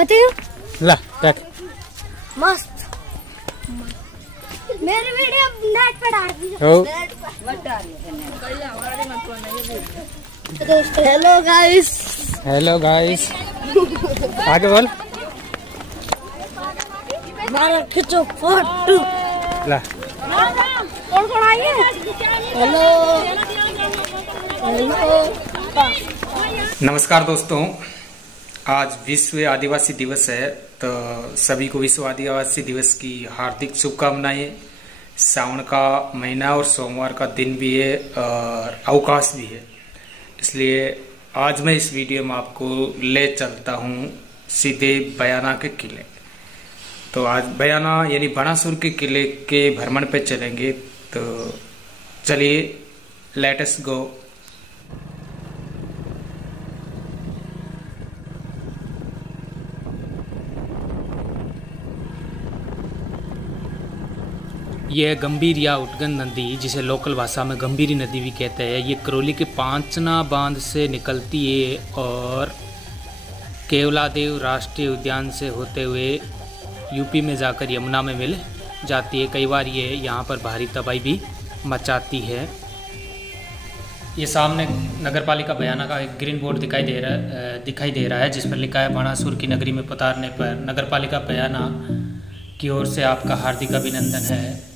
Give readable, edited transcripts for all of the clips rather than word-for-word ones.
कहते ला देख मस्त। मेरी वीडियो नेट पे डाल दी हो। Hello guys. हेलो गाइस आगे बोल। मारा खिंचो फोटो। ला कौन आइए। Hello hello. नमस्कार दोस्तों, आज विश्व आदिवासी दिवस है, तो सभी को विश्व आदिवासी दिवस की हार्दिक शुभकामनाएं। सावन का महीना और सोमवार का दिन भी है और अवकाश भी है, इसलिए आज मैं इस वीडियो में आपको ले चलता हूं सीधे बयाना के किले। तो आज बयाना यानी बाणासुर के किले के भ्रमण पे चलेंगे, तो चलिए लेट अस गो। यह गंभीर या उटगन नदी, जिसे लोकल भाषा में गंभीरी नदी भी कहते हैं, ये करौली के पांचना बांध से निकलती है और केवलादेव राष्ट्रीय उद्यान से होते हुए यूपी में जाकर यमुना में मिल जाती है। कई बार ये यहाँ पर भारी तबाही भी मचाती है। ये सामने नगरपालिका बयाना का एक ग्रीन बोर्ड दिखाई दे रहा है जिस पर लिखा है बाणासुर की नगरी में पधारने पर नगरपालिका बयाना की ओर से आपका हार्दिक अभिनंदन है।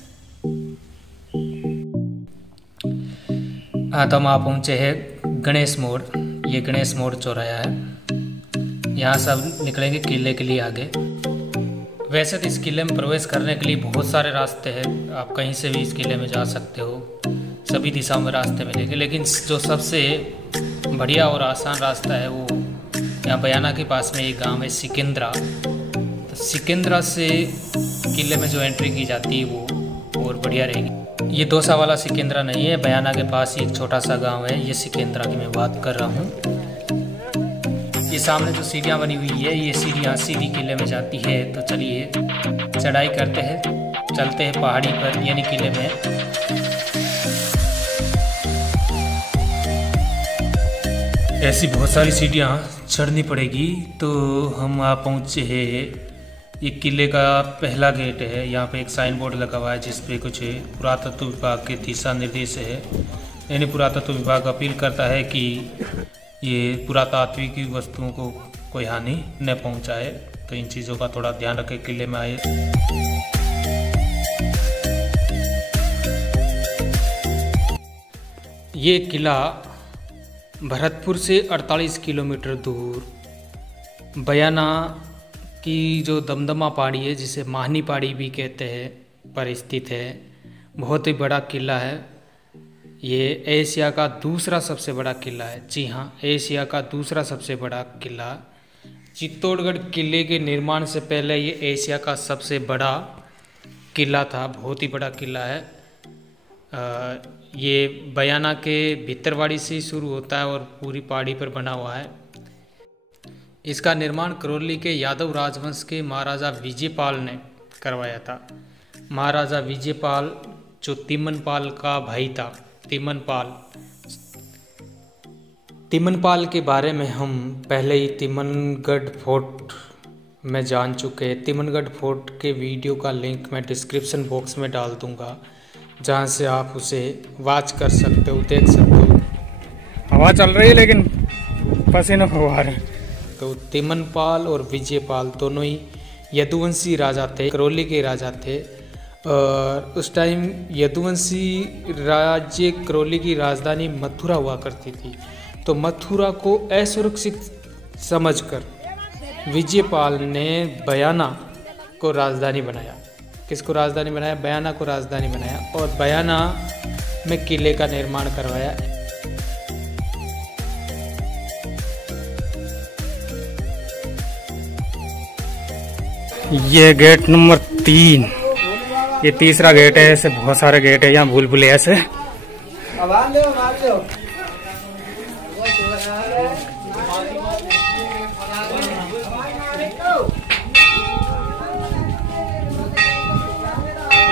हाँ, तो हम आप पहुँचे हैं गणेश मोड़। ये गणेश मोड़ चौराया है, यहाँ सब निकलेंगे किले के लिए आगे। वैसे तो इस किले में प्रवेश करने के लिए बहुत सारे रास्ते हैं, आप कहीं से भी इस किले में जा सकते हो, सभी दिशाओं में रास्ते मिलेंगे, लेकिन जो सबसे बढ़िया और आसान रास्ता है वो यहाँ बयाना के पास में एक गांव है सिकंदरा। तो सिकंदरा से किले में जो एंट्री की जाती है वो और बढ़िया रहेगी। ये दोसा वाला सिकंदरा नहीं है, बयाना के पास एक छोटा सा गांव है, ये सिकंदरा की मैं बात कर रहा हूँ। ये सामने जो सीढ़ियाँ बनी हुई है, ये सीढ़ियाँ सीधी किले में जाती है। तो चलिए चढ़ाई करते हैं, चलते हैं पहाड़ी पर यानी किले में। ऐसी बहुत सारी सीढ़ियाँ चढ़नी पड़ेगी। तो हम वहाँ पहुँचे हैं, ये किले का पहला गेट है। यहाँ पे एक साइन बोर्ड लगा हुआ है जिस पे कुछ पुरातत्व विभाग के दिशा निर्देश है, यानी पुरातत्व विभाग अपील करता है कि ये पुरातात्विक वस्तुओं को कोई हानि न पहुंचाए, तो इन चीज़ों का थोड़ा ध्यान रखें किले में आए। ये किला भरतपुर से 48 किलोमीटर दूर बयाना की जो दमदमा पहाड़ी है, जिसे माहनी पहाड़ी भी कहते हैं, पर स्थित है। बहुत ही बड़ा किला है। ये एशिया का दूसरा सबसे बड़ा किला है। जी हाँ, एशिया का दूसरा सबसे बड़ा किला। चित्तौड़गढ़ किले के निर्माण से पहले ये एशिया का सबसे बड़ा किला था, बहुत ही बड़ा किला है। ये बयाना के भीतरवाड़ी से शुरू होता है और पूरी पहाड़ी पर बना हुआ है। इसका निर्माण करौली के यादव राजवंश के महाराजा विजयपाल ने करवाया था। महाराजा विजयपाल जो तिमनपाल का भाई था, तिमनपाल के बारे में हम पहले ही तिमनगढ़ फोर्ट में जान चुके हैं। तिमनगढ़ फोर्ट के वीडियो का लिंक मैं डिस्क्रिप्शन बॉक्स में डाल दूंगा, जहां से आप उसे वॉच कर सकते हो, देख सकते हो। हवा चल रही है लेकिन पसीना फुहार है। तो तिमनपाल और विजयपाल दोनों ही यदुवंशी राजा थे, करौली के राजा थे। और उस टाइम यदुवंशी राज्य करौली की राजधानी मथुरा हुआ करती थी। तो मथुरा को असुरक्षित समझकर विजयपाल ने बयाना को राजधानी बनाया। किसको राजधानी बनाया? बयाना को राजधानी बनाया और बयाना में किले का निर्माण करवाया। ये गेट नंबर 3, ये तीसरा गेट है। ऐसे बहुत सारे गेट है यहाँ, भूल भुलैया से।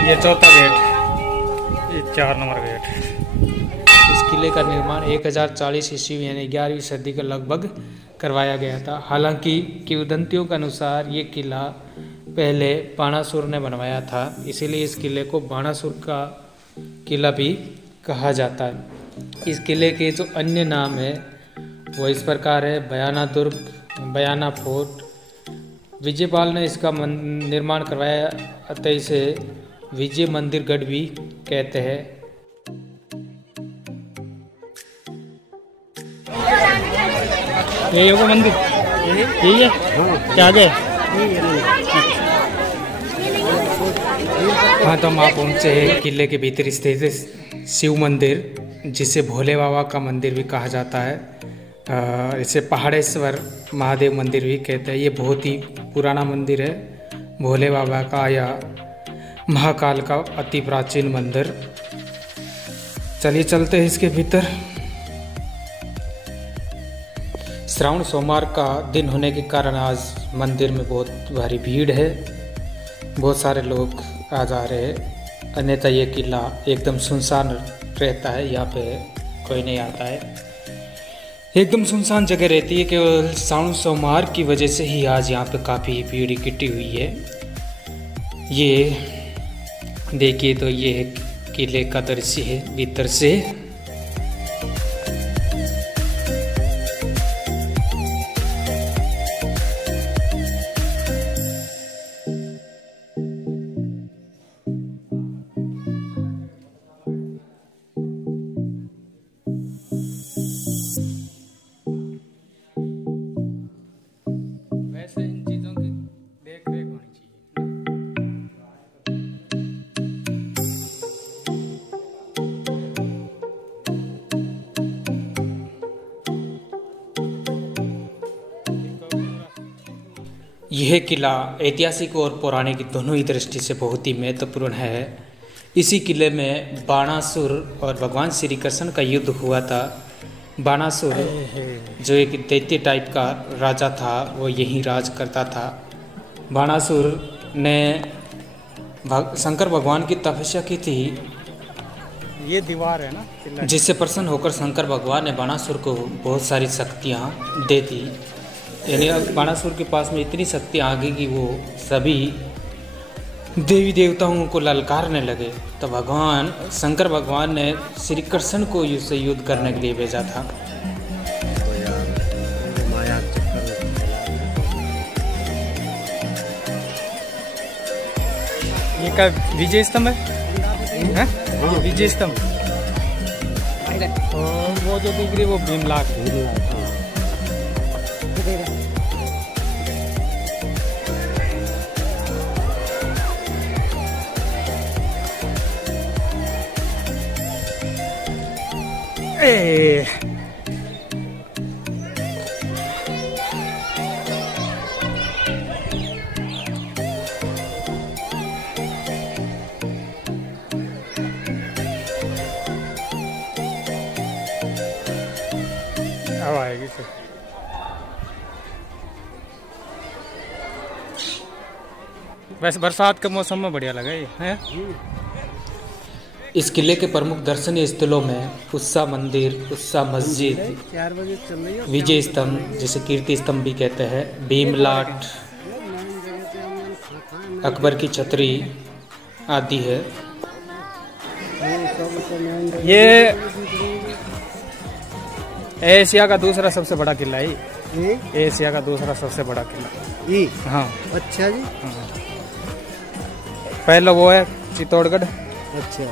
ये चौथा गेट, ये 4 नंबर गेट। इस किले का निर्माण 1040 ईस्वी यानी 11वीं सदी के लगभग करवाया गया था। हालांकि किंवदंतियों के अनुसार ये किला पहले बाणासुर ने बनवाया था, इसीलिए इस किले को बाणासुर का किला भी कहा जाता है। इस किले के जो अन्य नाम है वो इस प्रकार है: बयाना दुर्ग, बयाना फोर्ट। विजयपाल ने इसका निर्माण करवाया, अतः इसे विजय मंदिर गढ़ भी कहते हैं। ये होगा मंदिर, यही है क्या आगे? हाँ, तो हम आप पहुँचे हैं किले के भीतर स्थित शिव मंदिर, जिसे भोले बाबा का मंदिर भी कहा जाता है। इसे पहाड़ेश्वर महादेव मंदिर भी कहते हैं। ये बहुत ही पुराना मंदिर है, भोले बाबा का या महाकाल का अति प्राचीन मंदिर। चलिए चलते हैं इसके भीतर। श्रावण सोमवार का दिन होने के कारण आज मंदिर में बहुत भारी भीड़ है, बहुत सारे लोग आ जा रहे हैं। अन्यथा ये किला एकदम सुनसान रहता है, यहाँ पे कोई नहीं आता है, एकदम सुनसान जगह रहती है। केवल श्रावण सोमवार की वजह से ही आज यहाँ पे काफ़ी भीड़ इकट्ठी हुई है। ये देखिए, तो ये है किले का दृश्य है भीतर से। वैसे इन चीज़ों की देख रेख होनी चाहिए। यह किला ऐतिहासिक और पौराणिक दोनों ही दृष्टि से बहुत ही महत्वपूर्ण है। इसी किले में बाणासुर और भगवान श्री कृष्ण का युद्ध हुआ था। बाणासुर जो एक दैत्य टाइप का राजा था, वो यहीं राज करता था। बाणासुर ने शंकर भगवान की तपस्या की थी। ये दीवार है ना किला, जिससे प्रसन्न होकर शंकर भगवान ने बाणासुर को बहुत सारी शक्तियाँ दे दी। यानी बाणासुर के पास में इतनी शक्तियाँ आ गई कि वो सभी देवी देवताओं को ललकारने लगे। तो भगवान शंकर भगवान ने श्री कृष्ण को उससे युद्ध करने के लिए भेजा था। ये का विजय स्तंभ है, हाँ विजय स्तंभ। और वो जो दूसरी वो भीमलाट। अब आएगी फिर। वैसे बरसात के मौसम में बढ़िया लगा ये है। इस किले के प्रमुख दर्शनीय स्थलों में उस्सा मंदिर, उस्सा मस्जिद, 4 बजे चल रही है, विजय स्तंभ जिसे कीर्ति स्तंभ भी कहते हैं, भीमलाट, अकबर की छतरी आदि है। ये एशिया का दूसरा सबसे बड़ा किला है। एशिया का दूसरा सबसे बड़ा किला। हाँ अच्छा जी। हाँ। पहला वो है चित्तौड़गढ़। अच्छा।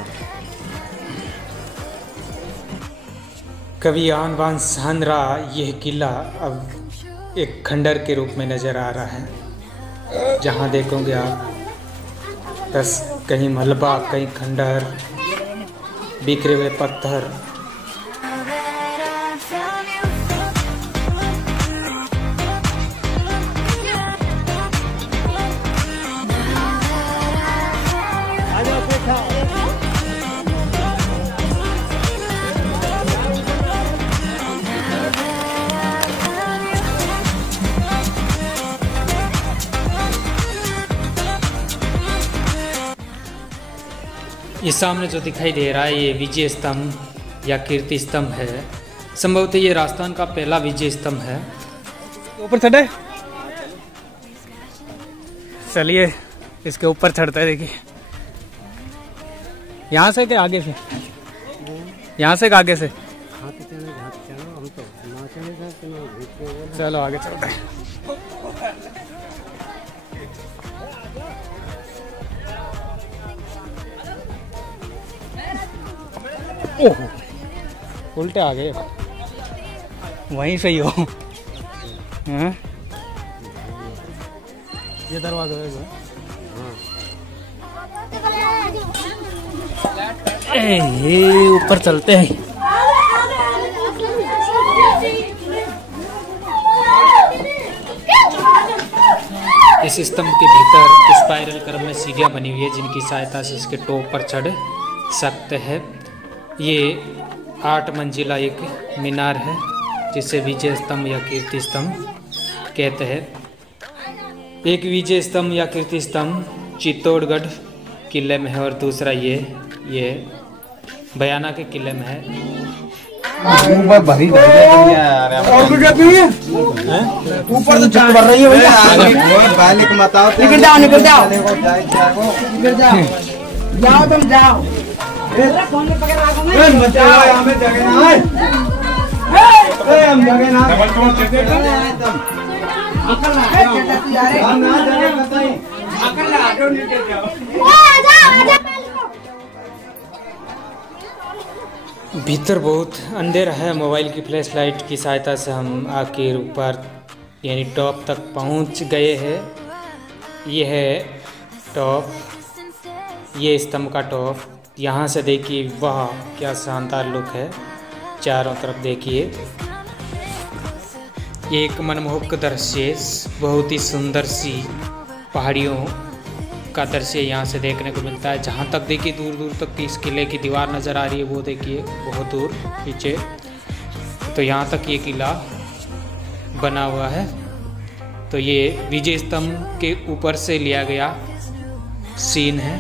कवि आन बान सांदरा यह किला अब एक खंडर के रूप में नजर आ रहा है। जहाँ देखोगे आप, बस कहीं मलबा, कहीं खंडर, बिखरे हुए पत्थर। ये सामने जो दिखाई दे रहा है ये विजय स्तंभ या कीर्ति स्तंभ है। संभवतः ये राजस्थान का पहला विजय स्तंभ है। ऊपर चढ़े, चलिए इसके ऊपर चढ़ते हैं। देखिए यहाँ से क्या आगे से, यहाँ से आगे से, चलो आगे चलते हैं। ओह उल्टे आ गए, वहीं से ही हो। हाँ? ये दरवाजा है। ये ऊपर चलते हैं। इस स्तंभ के भीतर स्पाइरल क्रम में सीढ़ियाँ बनी हुई है जिनकी सहायता से इसके टॉप पर चढ़ सकते हैं। ये 8 मंजिला एक मीनार है जिसे विजय स्तंभ या कीर्ति स्तंभ कहते हैं। एक विजय स्तंभ या कीर्ति स्तंभ चित्तौड़गढ़ किले में है और दूसरा ये बयाना के किले में है। ऊपर तो चढ़ रही है भैया, निकल जाओ निकल जाओ निकल जाओ, जाओ तुम जाओ। फोन में पकड़ भीतर बहुत अंधेरा है। मोबाइल की फ्लैश लाइट की सहायता से हम आखिर ऊपर यानी टॉप तक पहुंच गए हैं। ये है टॉप, ये स्तंभ का टॉप। यहाँ से देखिए, वाह क्या शानदार लुक है। चारों तरफ देखिए, एक मनमोहक दृश्य, बहुत ही सुंदर सी पहाड़ियों का दृश्य यहाँ से देखने को मिलता है। जहाँ तक देखिए दूर दूर तक इस किले की दीवार नज़र आ रही है, वो देखिए बहुत दूर पीछे। तो यहाँ तक ये किला बना हुआ है। तो ये विजय स्तंभ के ऊपर से लिया गया सीन है।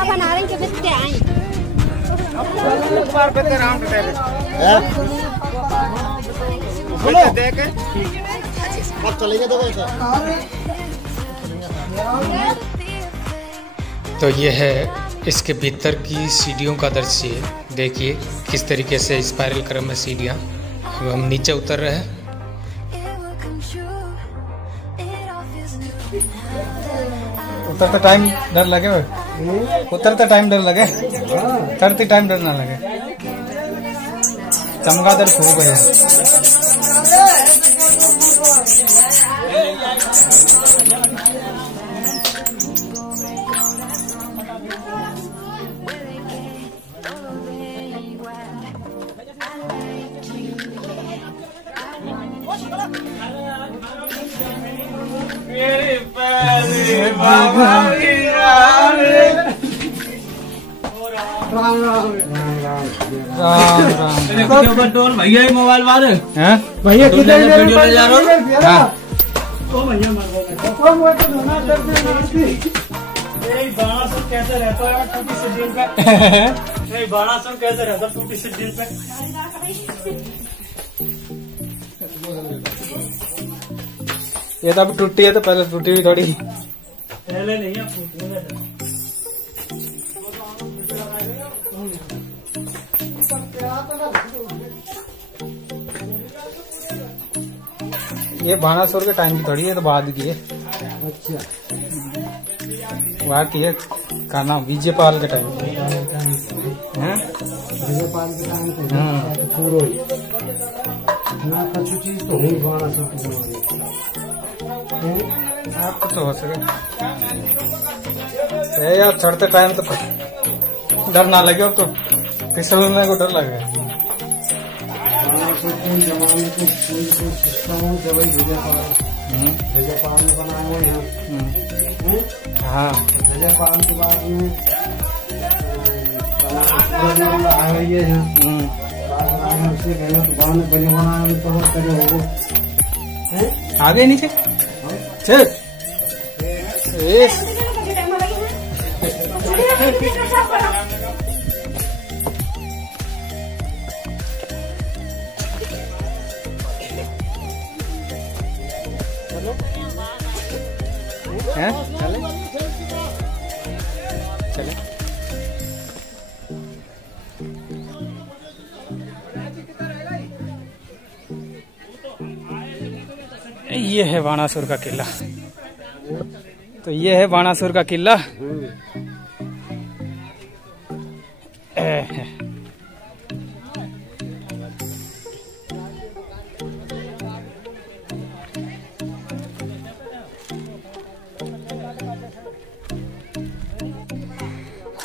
बना रहे तो ये है इसके भीतर की सीढ़ियों का दृश्य। देखिए किस तरीके से स्पाइरल क्रम में सीढ़ियाँ। अब हम नीचे उतर रहे हैं। उतरते टाइम डर लगे, उतरते टाइम डर लगे, चढ़ते टाइम डर ना लगे। चमगादड़ खूब है। राम भैया मोबाइल वाले भैया किधर वीडियो ले जा रहा हूँ। कैसे रहता है टूटी शेड्यूल पे, बाणासुर कैसे रहता है टूटी शेड्यूल पे। ये तो अब टूटी है, तो पहले टूटी हुई थोड़ी। पहले नहीं है, ये बाणासुर के टाइम की थोड़ी है, तो बाद की है। अच्छा वहाँ की है का नाम विजयपाल के टाइम हैं? विजयपाल के टाइम को पूरा ना कुछ चीज तो नहीं बना सकती आपको तो हो सके यार चढ़ते टाइम तो डर ना लगे तो फिसलने को डर लगे। जमाने को सिस्टम जब विजयपाल ने बनाए हुए हैं। हाँ विजयपाल के बाद में आए ये हैं उससे कहना तो बाद में बने बनाए तो करे होगो आगे नीचे चल हैं? चले चले ये है बाणासुर का किला। तो ये है बाणासुर का किला।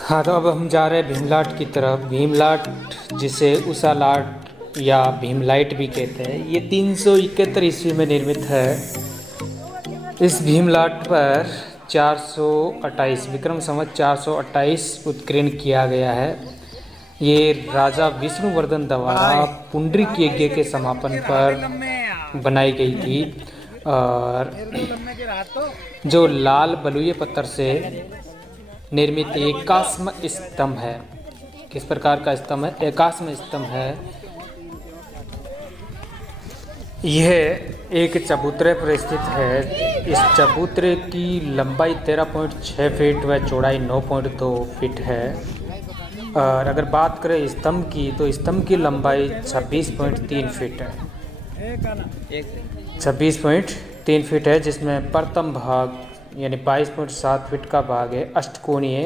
हाँ तो अब हम जा रहे हैं भीमलाट की तरफ। भीमलाट जिसे उषालाट या भीमलाइट भी कहते हैं, ये 371 ईस्वी में निर्मित है। इस भीमलाट पर 428 विक्रम संवत 428 उत्कीर्ण किया गया है। ये राजा विष्णुवर्धन द्वारा पुंडरीक यज्ञ के समापन पर बनाई गई थी और जो लाल बलुए पत्थर से निर्मित एकास्म स्तंभ है। किस प्रकार का स्तंभ है? एकास्म स्तंभ है। यह एक चबूतरे पर स्थित है। इस चबूतरे की लंबाई 13.6 फीट व चौड़ाई 9.2 फीट है। और अगर बात करें स्तंभ की तो स्तंभ की लंबाई 26.3 फीट है। 26.3 फीट है, जिसमें प्रथम भाग यानी 22.7 फीट का भाग है अष्टकोणीय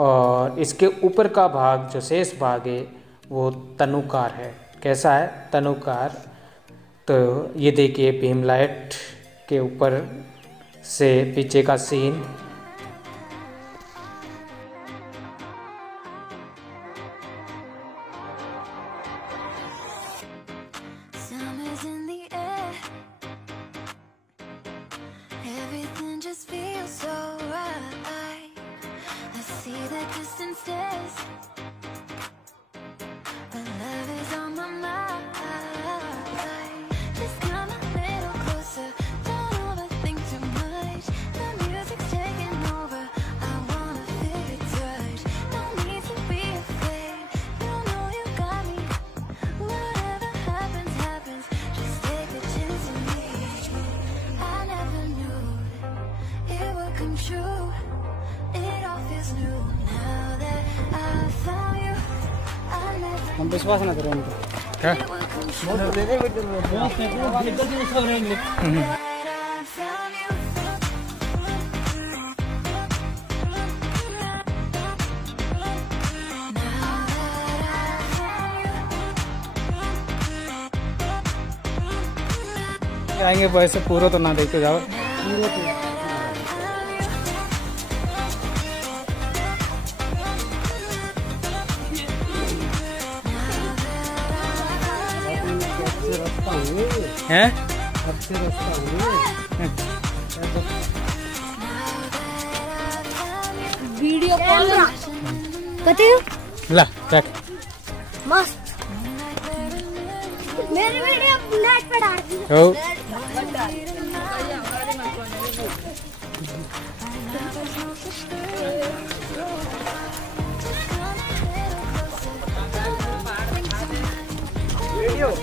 और इसके ऊपर का भाग जो शेष भाग है वो तनुकार है। कैसा है? तनुकार। तो ये देखिए भीमलाइट के ऊपर से पीछे का सीन। हम विश्वास ना करें उनको। क्या? आएंगे वैसे पूरा तो ना देखते जाओ। हैं? वीडियो कॉल कते ला चेक मस्त। मेरी वीडियो नेट पे डाल दी। हो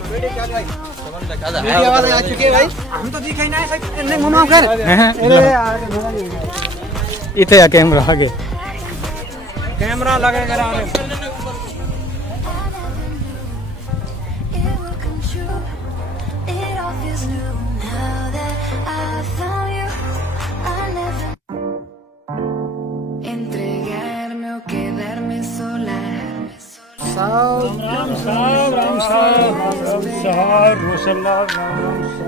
वीडियो क्या भाई? वीडियो आवाज आ चुकी है भाई। हम तो दिखाई ना है घुमा कर। अरे यार इथे आ कैमरा आगे। कैमरा लगे करा रहे। साहब राम साहब राम साहब राम साहब रोशनलाल राम साहब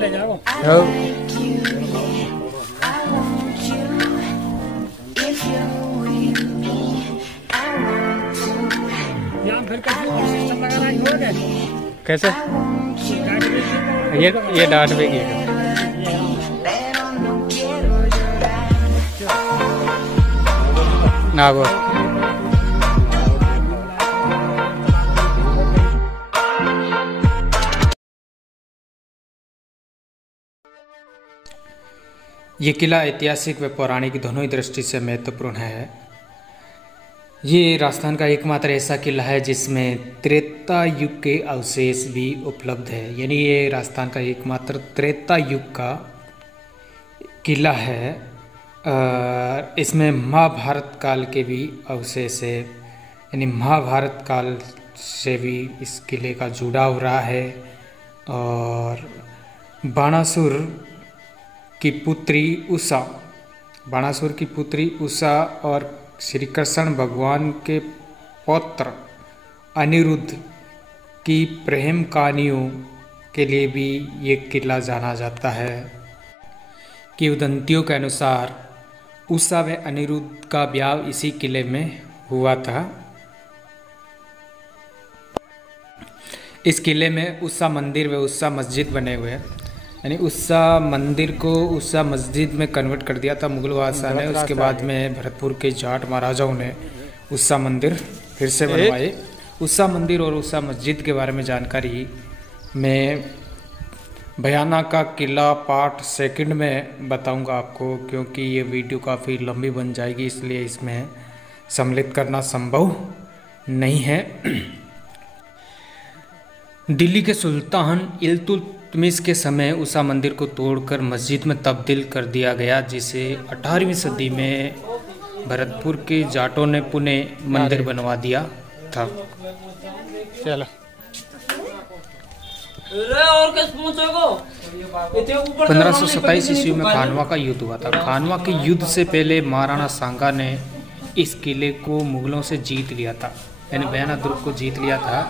ले जाओ। कैसे ये डांट पे की ना वो ये किला ऐतिहासिक व पौराणिक दोनों ही दृष्टि से महत्वपूर्ण है। ये राजस्थान का एकमात्र ऐसा किला है जिसमें त्रेता युग के अवशेष भी उपलब्ध है। यानी ये राजस्थान का एकमात्र त्रेता युग का किला है। इसमें महाभारत काल के भी अवशेष है। यानी महाभारत काल से भी इस किले का जुड़ाव रहा है। और बाणासुर की पुत्री उषा और श्री कृष्ण भगवान के पौत्र अनिरुद्ध की प्रेम कहानियों के लिए भी ये किला जाना जाता है। किंवदंतियों के अनुसार उषा व अनिरुद्ध का ब्याह इसी किले में हुआ था। इस किले में उषा मंदिर व उषा मस्जिद बने हुए हैं। यानी उषा मंदिर को उषा मस्जिद में कन्वर्ट कर दिया था मुगल बादशाह ने। उसके बाद में भरतपुर के जाट महाराजाओं ने उषा मंदिर फिर से बनवाए। उषा मंदिर और उषा मस्जिद के बारे में जानकारी मैं बयाना का किला पार्ट 2 में बताऊंगा आपको, क्योंकि ये वीडियो काफ़ी लंबी बन जाएगी, इसलिए इसमें सम्मिलित करना संभव नहीं है। दिल्ली के सुल्तान इल्तुतमिश के समय उषा मंदिर को तोड़कर मस्जिद में तब्दील कर दिया गया, जिसे 18वीं सदी में भरतपुर के जाटों ने पुनः मंदिर बनवा दिया था। चलो 1527 ईस्वी में खानवा का युद्ध हुआ था। खानवा के युद्ध से पहले महाराणा सांगा ने इस किले को मुगलों से जीत लिया था। यानी बयाना दुर्ग को जीत लिया था।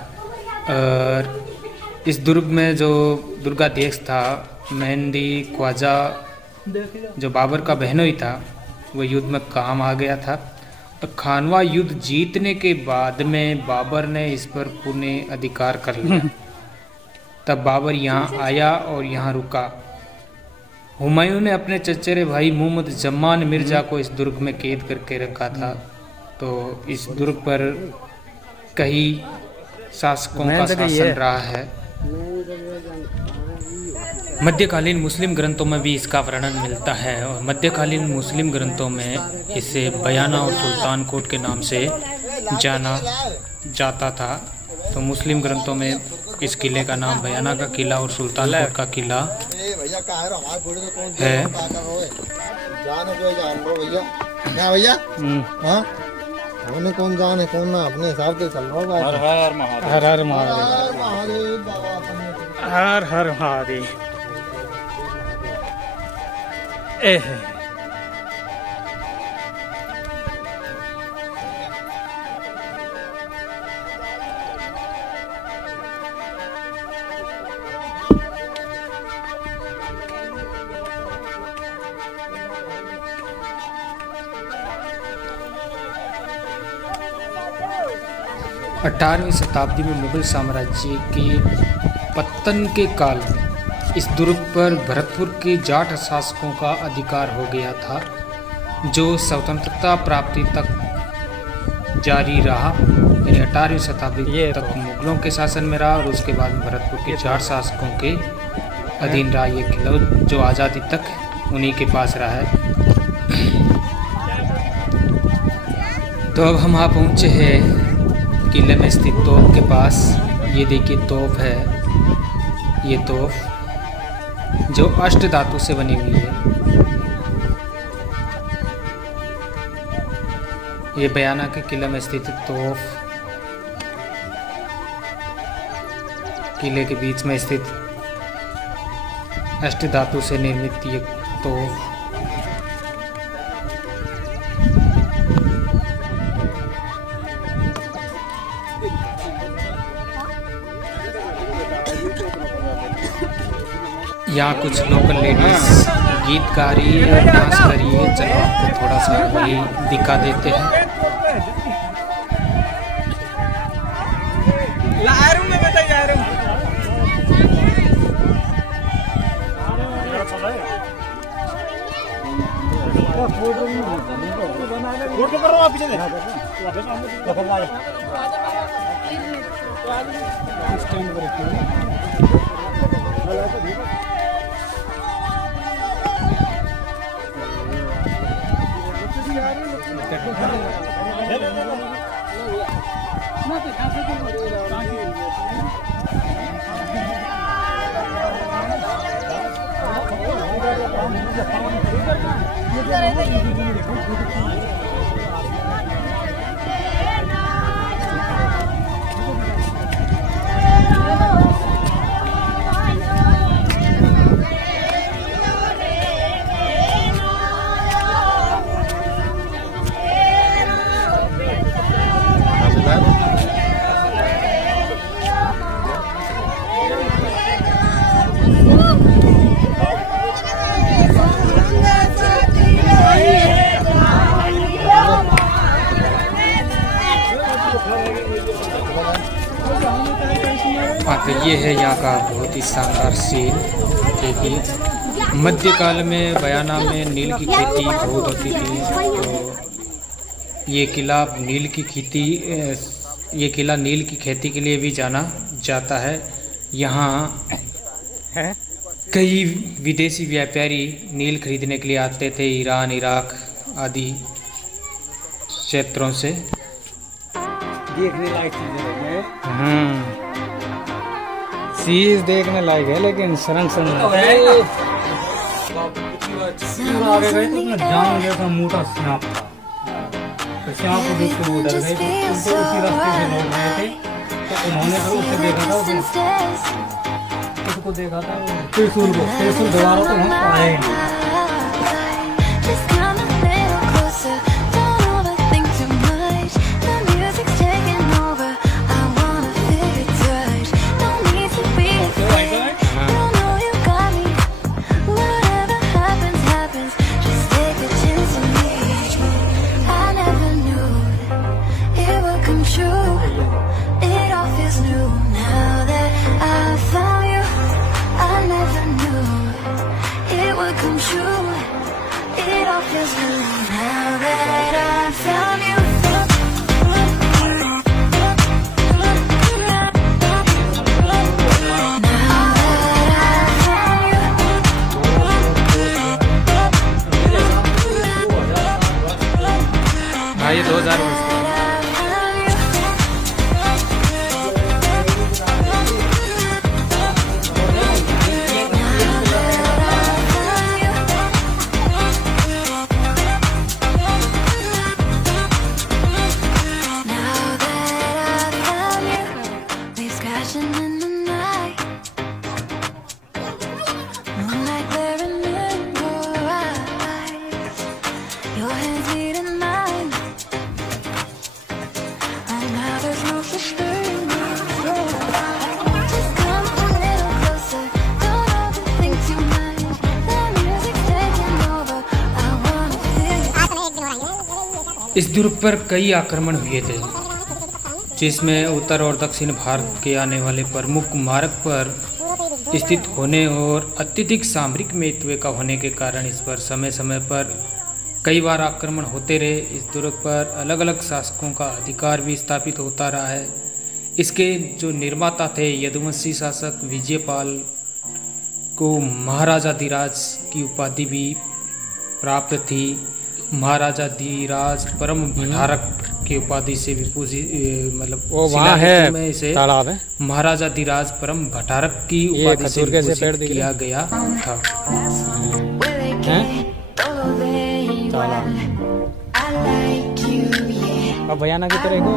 और इस दुर्ग में जो दुर्गाध्यक्ष था मेहंदी ख्वाजा, जो बाबर का बहनोई था, वो युद्ध में काम आ गया था। और खानवा युद्ध जीतने के बाद में बाबर ने इस पर पुनः अधिकार कर लिया। तब बाबर यहाँ आया और यहाँ रुका। हुमायूं ने अपने चचेरे भाई मोहम्मद जमान मिर्जा को इस दुर्ग में कैद करके रखा था। तो इस दुर्ग पर कई शासकों का शासन रहा है। मध्यकालीन मुस्लिम ग्रंथों में भी इसका वर्णन मिलता है। और मध्यकालीन मुस्लिम ग्रंथों में इसे बयाना और सुल्तान कोट के नाम से जाना जाता था। तो मुस्लिम ग्रंथों में इस किले का नाम बयाना का किला और सुल्तान कोट का किला है। हमें कौन जाने कौन ना, अपने हिसाब से चल रहा है। हर हर महादेव, हर हर महादेव, हर हर महादेव। एह 18वीं शताब्दी में मुगल साम्राज्य के पतन के काल इस दुर्ग पर भरतपुर के जाट शासकों का अधिकार हो गया था, जो स्वतंत्रता प्राप्ति तक जारी रहा। यानी 18वीं शताब्दी तक मुगलों के शासन में रहा और उसके बाद भरतपुर के जाट शासकों के अधीन रहा ये किला, जो आज़ादी तक उन्हीं के पास रहा है। तो अब हम यहाँ पहुँचे हैं किले में स्थित तोप के पास। ये देखिए तोप है, ये तोप जो अष्ट धातु से बनी हुई है। ये बयाना के किले में स्थित तोप, किले के बीच में स्थित अष्ट धातु से निर्मित ये तो यहाँ कुछ लोकल लेडीज गीत गा रही है, डांस कर रही है। चलो आपको थोड़ा सा वही दिखा देते हैं। तो ये है यहाँ का बहुत ही शानदार सीन। देखिए मध्यकाल में बयाना में नील की खेती बहुत होती थी। तो ये किला नील की खेती के लिए भी जाना जाता है। यहाँ कई विदेशी व्यापारी नील खरीदने के लिए आते थे, ईरान, इराक आदि क्षेत्रों से। देखने लायक चीजें हाँ, चीज देखने लायक है, लेकिन संरक्षण आगे गए तो जान गया था मोटा सांप था। तो सांप को देख के वो डर गए, तो उसी रास्ते से लौट रहे थे। तो उन्होंने उसे देखा था, त्रिशूल दबारा तो हम आए नहीं। ये 2000 इस दुर्ग पर कई आक्रमण हुए थे, जिसमें उत्तर और दक्षिण भारत के आने वाले प्रमुख मार्ग पर स्थित होने और अत्यधिक सामरिक महत्व का होने के कारण इस पर समय समय पर कई बार आक्रमण होते रहे। इस दुर्ग पर अलग अलग शासकों का अधिकार भी स्थापित होता रहा है। इसके जो निर्माता थे यदुवंशी शासक विजयपाल को महाराजाधिराज की उपाधि भी प्राप्त थी। महाराजाधिराज परम भटारक की उपाधि से भी मतलब वो वहाँ है में इसे तालाब है, महाराजाधिराज परम भटारक की उपाधि से विभूषित किया गया था। अब बयाना की तरह को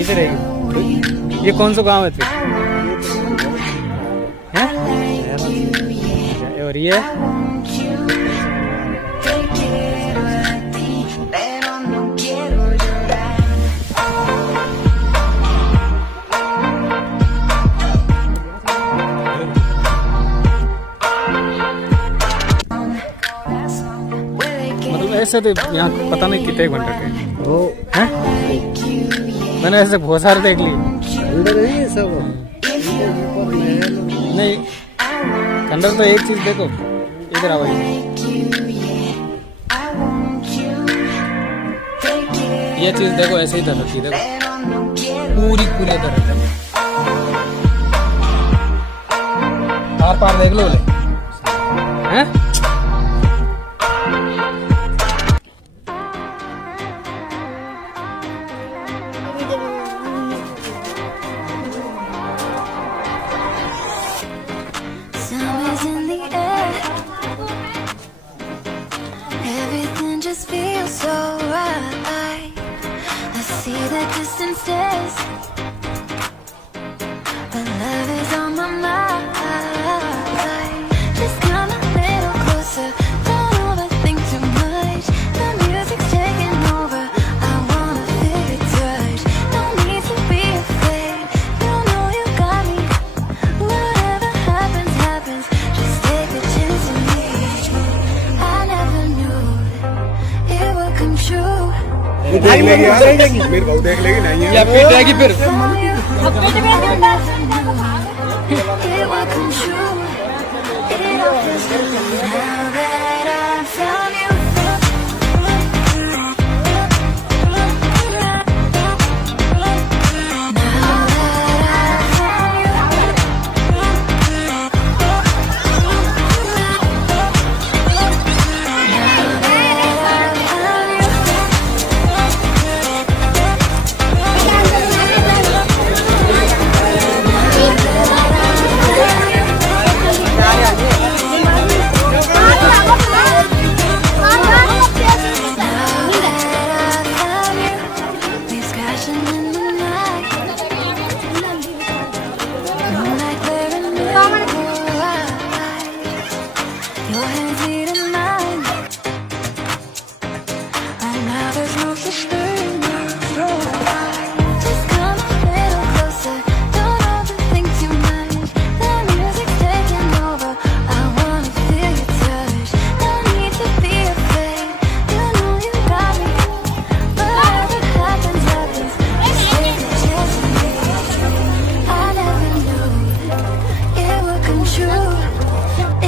इधर है। ये कौन सा गांव है फिर? और ये मतलब ऐसे तो यहाँ पता नहीं कितने घंटे के वो हैं। मैंने ऐसे बहुत सारे देख लिए सब नहीं। अंदर तो एक चीज देखो, इधर आओ, ये चीज देखो ऐसे ही तरह की देखो, पूरी पूरी तरह पार देख लो हैं। Summer's in the air. Everything just feels so right. I see the distant stairs, but love is on my mind. Just come a little closer, don't overthink too much. The music's taking over, I wanna feel your touch. Don't need to be afraid, you know you got me. Whatever happens, happens, just take a chance on me. I never knew it would come true. देख लेगी यार, मेरे को देख लेगी नहीं है या फिर जाएगी फिर। It would come true.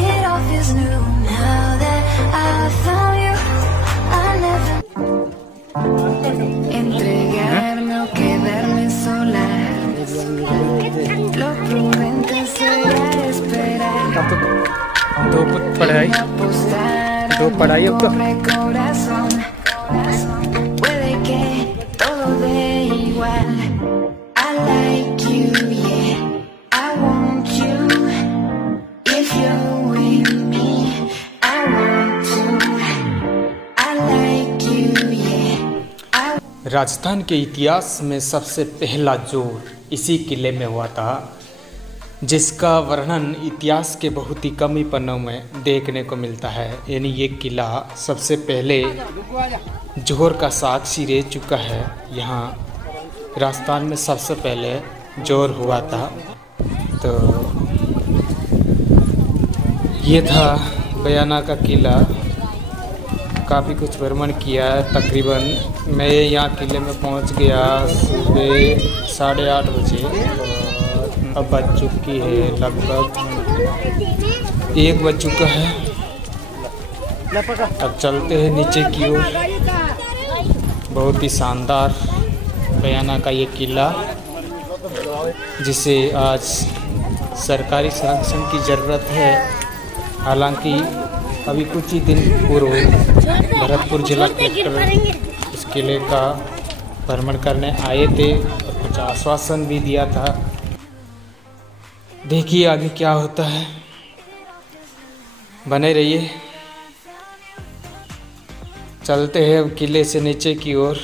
It all feels good now that I found you. Entregarme o quedarme sola, lo prudente será esperar. दो पढ़ाई अब तो Pobre corazón, puede que todo dé igual. I like you, yeah, I want you. If you're with me, I want to. I like you, yeah. Rajasthan के इतिहास में सबसे पहला जोर इसी किले में हुआ था, जिसका वर्णन इतिहास के बहुत ही कम ही पन्नों में देखने को मिलता है। यानी ये किला सबसे पहले जोर का साक्षी रह चुका है। यहाँ राजस्थान में सबसे पहले जोर हुआ था। तो ये था बयाना का किला। काफ़ी कुछ भ्रमण किया है। तकरीबन मैं यहाँ किले में पहुँच गया सुबह 8:30 बजे और अब बज चुकी है लगभग 1 बज चुका है। अब चलते हैं नीचे की ओर। बहुत ही शानदार बयाना का ये किला, जिसे आज सरकारी संरक्षण की ज़रूरत है। हालांकि अभी कुछ ही दिन पूर्व भरतपुर जिला कलेक्टर इस किले का भ्रमण करने आए थे और कुछ आश्वासन भी दिया था। देखिए आगे क्या होता है, बने रहिए। चलते हैं अब किले से नीचे की ओर।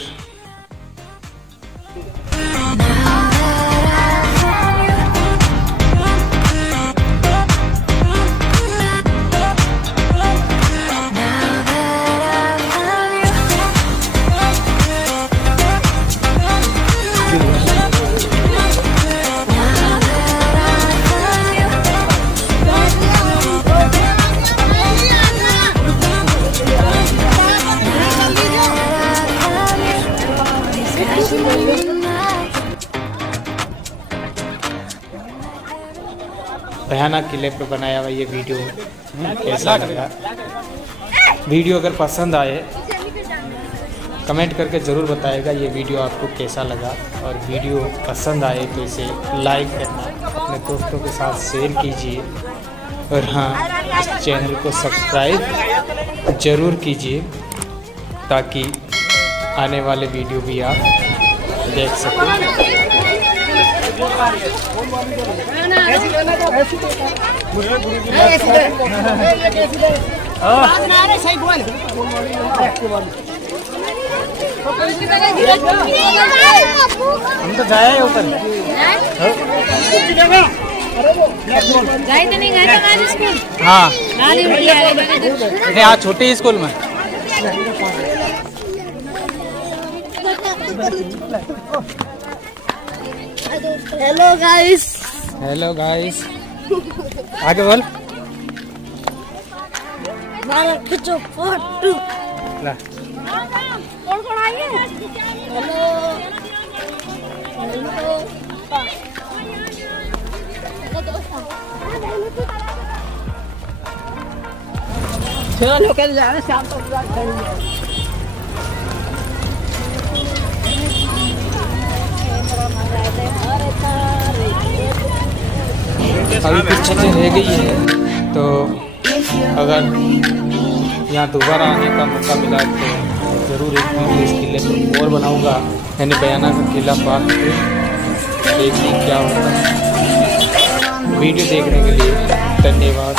बयाना किले पर बनाया हुआ ये वीडियो कैसा लगा। वीडियो अगर पसंद आए कमेंट करके ज़रूर बताएगा ये वीडियो आपको कैसा लगा, और वीडियो पसंद आए तो इसे लाइक करना, अपने दोस्तों के साथ शेयर कीजिए, और हाँ इस चैनल को सब्सक्राइब ज़रूर कीजिए ताकि आने वाले वीडियो भी आप देख सकें। हम तो जाए ऊपर गए तो नहीं गए तो आज स्कूल। हाँ नहीं आज छोटे स्कूल में। Hello guys. हेलो गाइस, आगे बोल। हमारा कुछ फोटो ला। कौन कौन आई है? हेलो चलो कल जाना शाम तक। अभी कुछ चीज़ें रह गई है, तो अगर यहाँ दोबारा आने का मौका मिला तो ज़रूर एक वीडियो इस किले पर और बनाऊँगा। मैंने बयाना का किला पार देखिए क्या होता है। वीडियो देखने के लिए धन्यवाद।